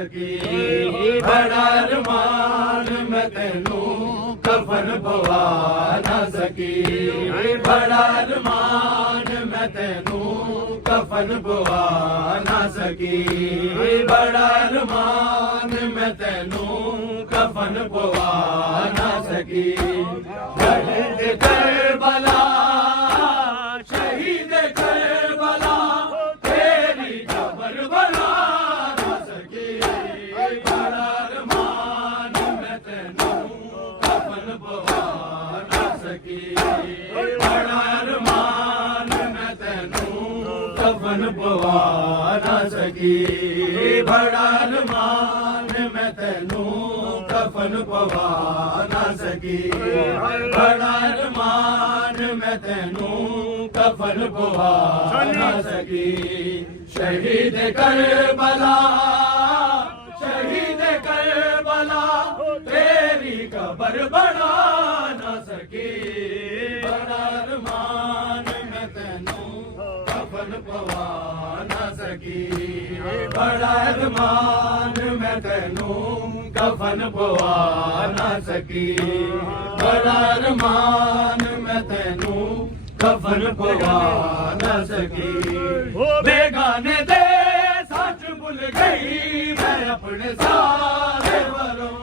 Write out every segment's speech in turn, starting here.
सकी बड़ा अरमान मैं तेनू कफन पवा ना सकी बड़ा अरमान मैं तेनू कफन पवा ना सकी बड़ा अरमान मैं तेनू कफन पवा ना सकी शहीद करबला शहीद करबला तेरी कब्र बना ना सकी बड़ा अरमान मैं तेनू कफन पवा ना सकी बड़ा अरमान मैं तेनू कफन पवा ना सकी बड़ा अरमान मैं तेनू कफन पवा ना सकी बड़ा अरमान मैं तेनू कफन पवा ना सकी शहीद करबला तेरी कब्र बना ना सकी बड़ा अरमान मैं तेनू कफन पवा ना सकी बड़ा अरमान मैं तेनू कफन पवा ना सकी बड़ा अरमान मैं तेनू कफन पवा ना सकी बेगाने दे सच भूल गई मैं अपने सारे वरों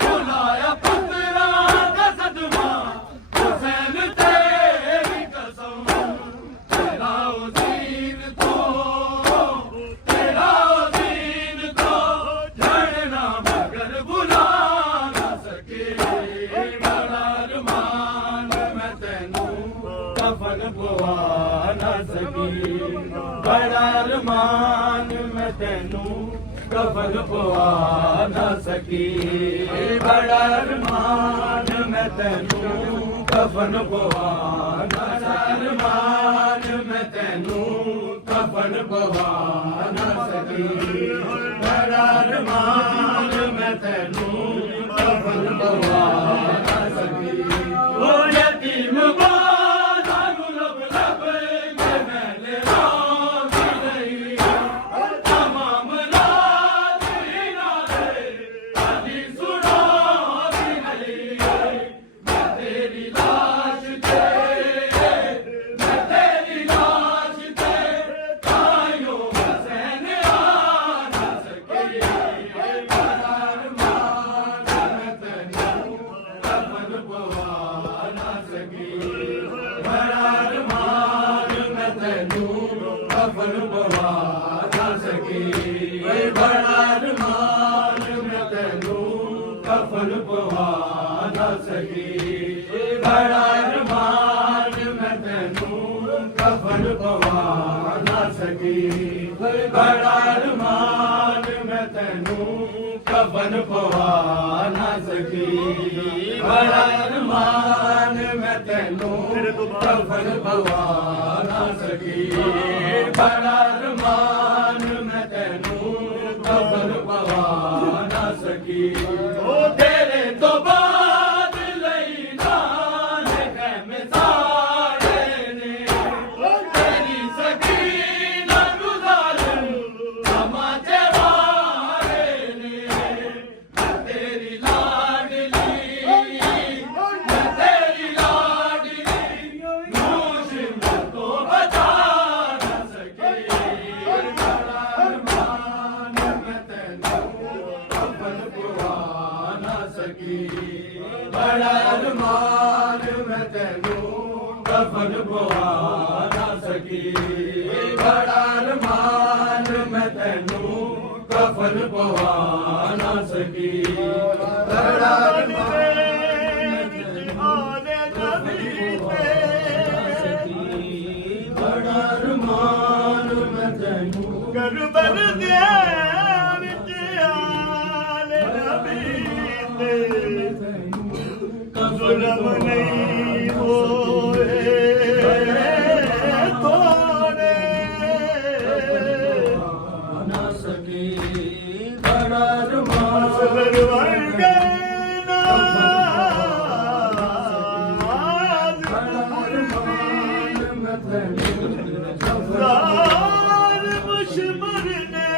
बुलाया पुत्रा का सदमा हुसैन तेरी कसम तेरा उसीन तो झड़ना मगर बुला ना सके बड़ा अरमान मैं तेनू कफन पवा ना सकी बड़ा अरमान मैं तेनू कफन पवा ना सकी बड़ा अरमान मैं तेनू कफन पवा ना अरमान मैं तेनू कफन पवा ना सकी बड़ा अरमान मैं तेनू कफन पवा ना सकी ओ यतीम कफन पवा ना सकी बड़ा अरमान मैं तेनू कफन पवा ना सकी बड़ा अरमान मैं तेनू कफन पवा ना सकी बड़ा अरमान मैं तेनू कफन पवा ना सकी बड़ा अरमान मैं तेनू कफन पवा ना सकी बड़ा अरमान मैं तेनू कफन पवा ना सकी तेरे तो बाद लई नाल कहमे सारे ने तेरी सकीन गुजारन समाचे वारे ने तेरी लाडली नूश तो बचा ना सके बड़ा अरमान मैं तेनू कफन पवा ना सकी बड़ा अरमान मैं तेनू कफन पवा ना सकी बड़ा अरमान मैं तेनू कफन पवा ना सकी बड़ा अरमान बड़ा अरमान मैं तेनू करबल दे विच आले नबी दे जुल्म नहीं होए थोड़े ना सकी बड़ा अरमान सबर वर्गे नाज बड़ा अरमान मैं तेनू मुशमर ने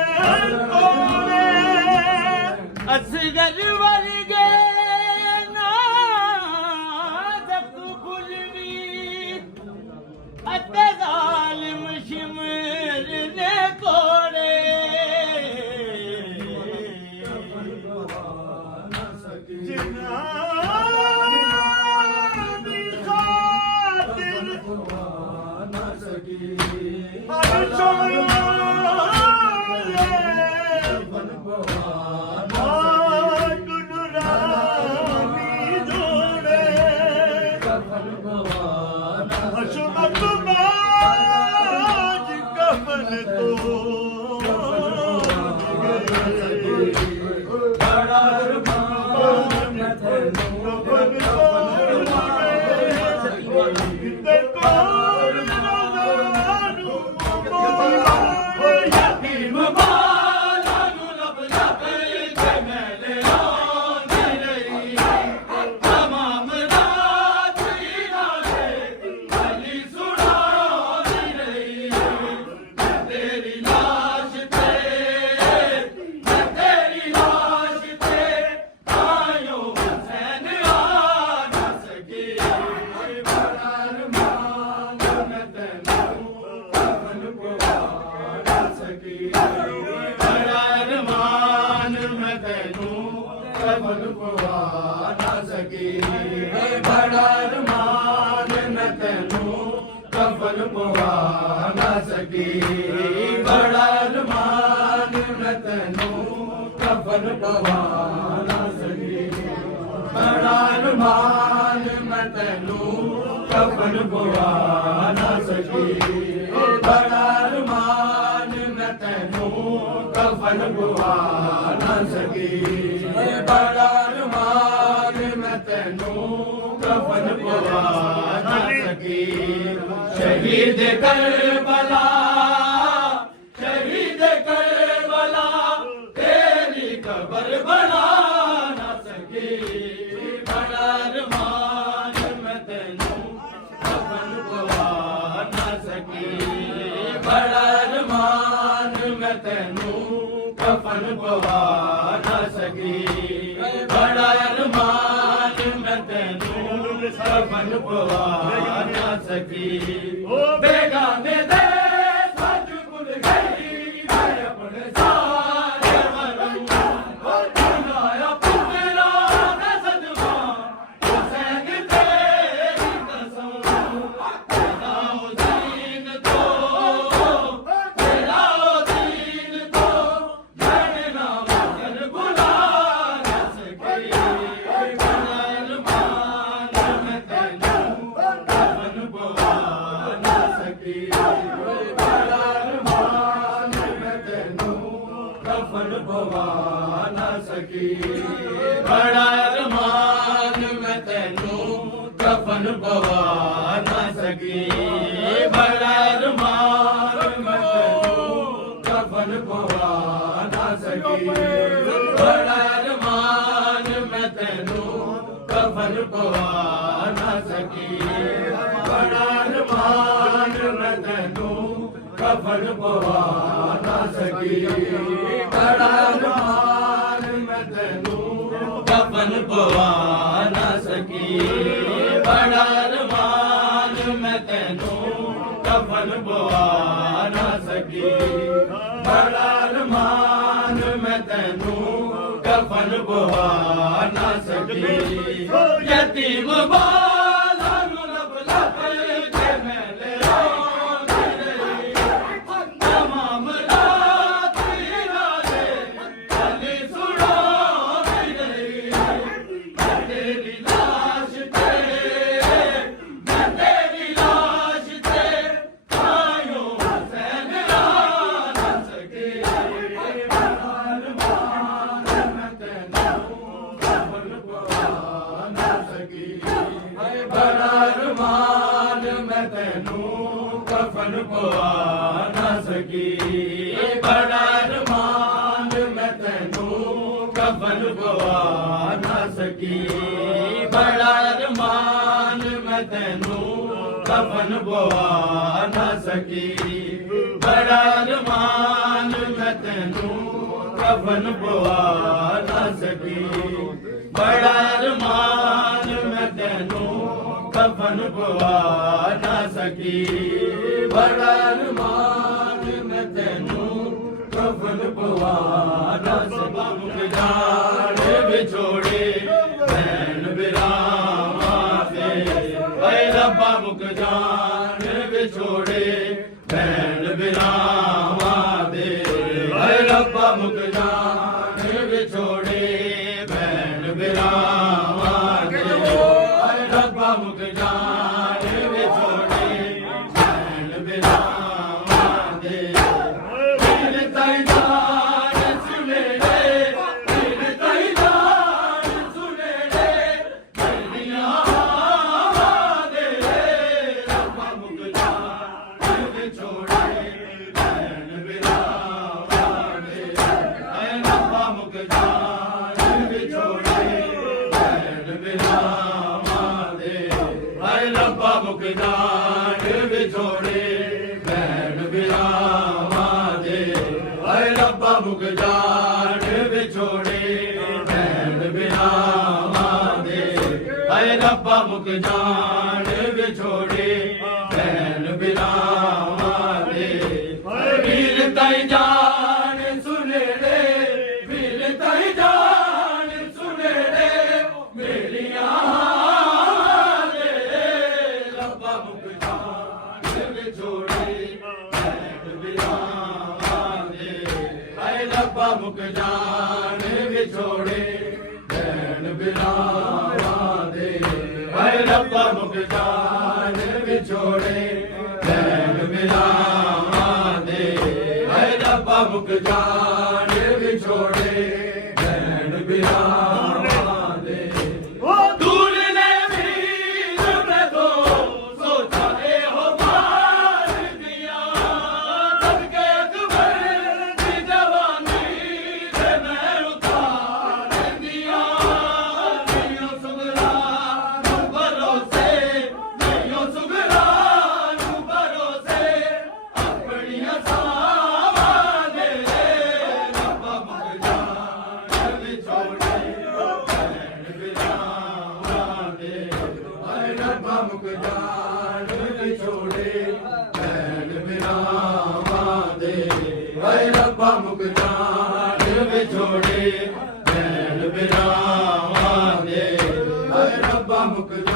बड़ा अरमान मैं तेनू कफन पवा ना सकी बड़ा अरमान मैं तेनू कफन पवा ना सकी बड़ा अरमान मैं तेनू कफन पवा ना सकी बड़ा अरमान मैं तेनू कफन पवा ना सकी बड़ा अरमान मैं तेनू कफन पवा ना सकी शहीद करबला शहीद करबला तेरी कब्र बना ना सकी बड़ा अरमान मैं तेनू कफन पवा ना सकी बड़ा अरमान मैं तेनू कफन पवा ना सकी बड़ा अरमान मैं तेनू कफन पवा ना सकी बेगाने दे सच भूल गई मैं अपने सारे मरूं बुलाया पुत्रा न सदमा हुसैन तेरी कसम तेरा दीन तो मैंने ना मगर बुला न सकी बड़ा अरमान मैं तेनू कफन पवा ना सकी बड़ा अरमान मैं तेनू कफन पवा ना सकी बड़ा अरमान मैं तेनू कफन पवा ना सकी बड़ा अरमान मैं तेनू कफन पवा ना सकी बड़ा अरमान मैं तेनू कफन पवा ना सकी बड़ा अरमान मैं तेनू कफन पवा ना सकी बड़ा अरमान मैं तेनू कफन पवा ना सकी बड़ा अरमान मैं तेनू कफन पवा ना सकी बड़ा अरमान मैं तेनू कफन पवा ना सकी यतीम बाला नू लब लब के मैंने रोंदी रही तमाम रात राजे गली सुनांदी रही मैं तेरी लाश ते आयो हुसैन आ ना सके बड़ा अरमान मैं तेनू कफन पवा ना सकी बड़ा अरमान मैं तेनू कफन पवा ना सकी बड़ा अरमान मैं तेनू कफन पवा ना सकी बड़ा अरमान मैं तेनू कफन पवा ना सकी बड़ा अरमान मैं तेनू कफन पवा ना सकी बड़ा अरमान मैं तेनू कफन पवा ना सकी बड़ा अरमान मैं तेनू कफन पवा ना सकी मुख जान बिछोड़े भैन बिरामा से ऐ रब्बा मुख जान बिछोड़े भैन बिरामा दे ऐ रब्बा मुख जान बिछोड़े भैन बिरामा दे ऐ रब्बा मुख जान बिछोड़े भैन बिरामा दे दिल ताई जान सुने रे दिल ताई जान सुने रे दुनिया दे रब्बा मुख जान बिछोड़े भैन बिरामा दे ऐ रब्बा मुख जान बिछोड़े भैन बिरामा दे ऐ रब्बा मुख जान बिछोड़े भैन बिरामा दे ऐ रब्बा मुख जान बिछोड़े भैन बिरामा दे ऐ रब्बा मुख जान बिछोड़े भैन बिरामा दे वीर ताई जान सुने रे वीर ताई जान सुने रे मेरिया ਮੁਕ ਜਾਣ ਵਿਛੋੜੇ ਨੈਣ ਬਿਲਾਵਾਂ ਦੇ ਹਾਏ ਰੱਬਾ ਮੁਕ ਜਾਣ ਵਿਛੋੜੇ ਨੈਣ ਬਿਲਾਵਾਂ ਦੇ ਹਾਏ ਰੱਬਾ ਮੁਕ ਜਾਣ ਵਿਛੋੜੇ ਨੈਣ ਬਿਲਾਵਾਂ ਦੇ ਉਹ ਦੂਰ ਨੇ ਵੀ ਜਮੇ ਤੋਂ ਸੋਚਾ ਇਹੋ ਬਾਤ ਦੀਆਂ ਸਦਕੇ ਅਕਬਰ ਦੀ ਜਵਾਨੀ ਤੇ ਮੈਂ ਉਤਾਰ ਦਿੰਦੀਆਂ ਨਹੀਂ ਸੁਗਰਾ ਨੂੰ ਭਰੋਸੇ ਨਹੀਂ ਸੁਗਰਾ ਨੂੰ ਭਰੋਸੇ ਆਪਣੀਆਂ ਸਾਵਾਂ ਦੇ ਰੱਬਾ ਮੁਕ ਜਾਣ ਵਿਛੋੜੇ ਨੈਣ ਬਿਲਾਵਾਂ ਦੇ ਹਾਏ ਰੱਬਾ ਮੁਕ ਜਾਣ ਵਿਛੋੜੇ ਨੈਣ ਬਿਲਾਵਾਂ ਦੇ ਹਾਏ ਰੱਬਾ ਮੁਕ ਜਾਣ ਵਿਛੋੜੇ ਨੈਣ ਬਿਲਾਵਾਂ ਦੇ ਹਾਏ ਰੱਬਾ ਮੁਕ ਜਾਣ